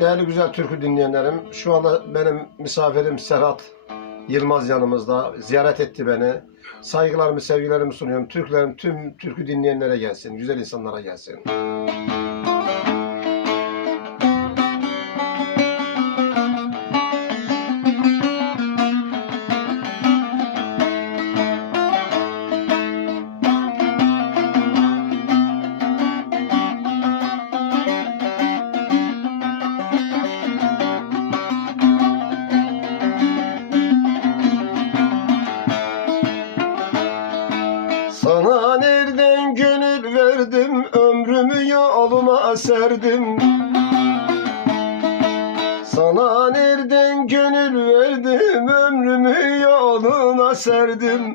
Değerli güzel türkü dinleyenlerim, şu anda benim misafirim Serhat Yılmaz yanımızda. Ziyaret etti beni. Saygılarımı, sevgilerimi sunuyorum. Türklerim tüm türkü dinleyenlere gelsin, güzel insanlara gelsin. Yoluna serdim. Sana nereden gönül verdim, ömrümü yoluna serdim.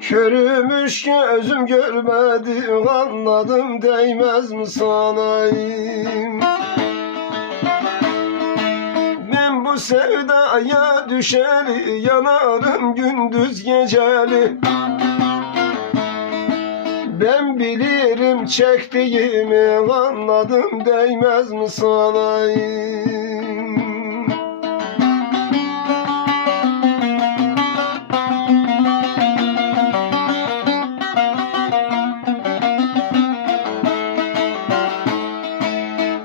Körümüş gözüm görmedi, anladım değmez mi sanayım? Ben bu sevdaya düşeli yanarım gündüz geceli Ben bilirim çektiğimi anladım değmez mi sanayım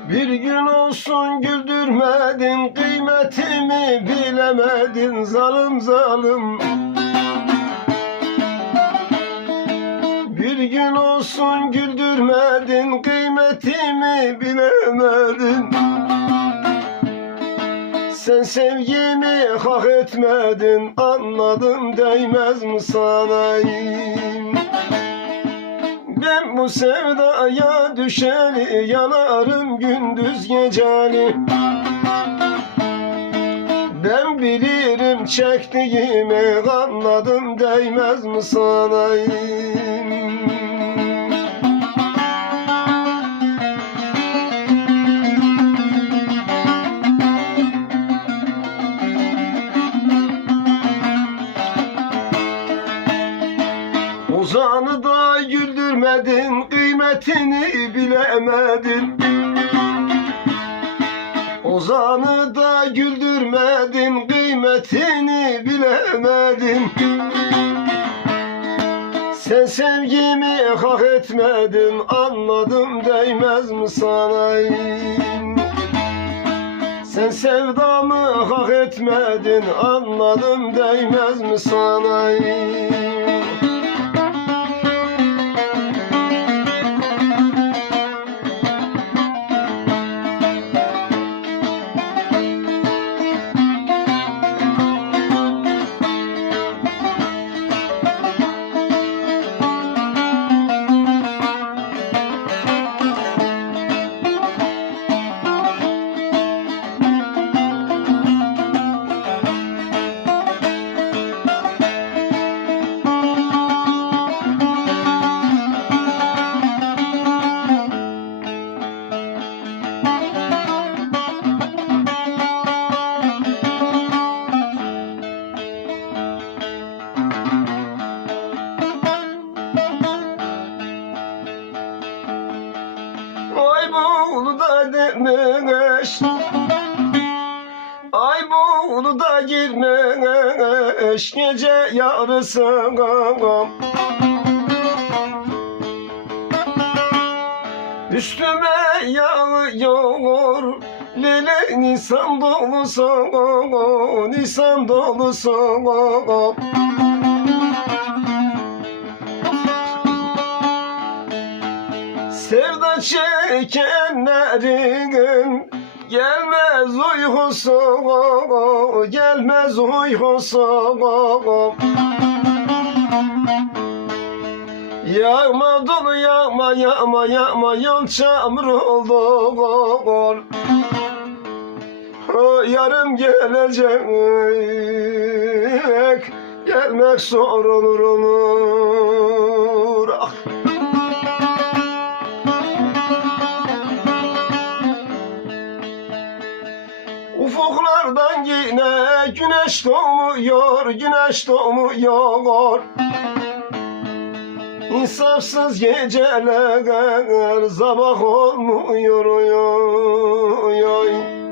Bir gün olsun güldürmedin kıymetimi bilemedin zalim zalim olsun güldürmedin kıymetimi bilemedin. Sen sevgimi hak etmedin anladım değmez mi sanayım ben bu sevdaya düşeli yanarım gündüz geceli. Ben bilirim çektiğimi anladım değmez mi sanayım Uzanı da güldürmedin, kıymetini bilemedin. Ozanı da güldürmedin, kıymetini bilemedin. Sen sevgimi hak etmedin, anladım değmez mi sanayım? Sen sevdamı hak etmedin, anladım değmez mi sanayım? Girmeş Gece yarısı Üstüme yağıyor Lele nisan dolusu Nisan dolusu Sevda çekenlerin gelmez uykusu, gelmez uykusu. Yağma dolu yağma yağma yağma yol çamur oldu. O yarım gelecek gelmek zor olur olur. Ah. yine güneş doğmuyor, güneş doğmuyor. İnsafsız geceler sabah olmuyor. Oy, oy.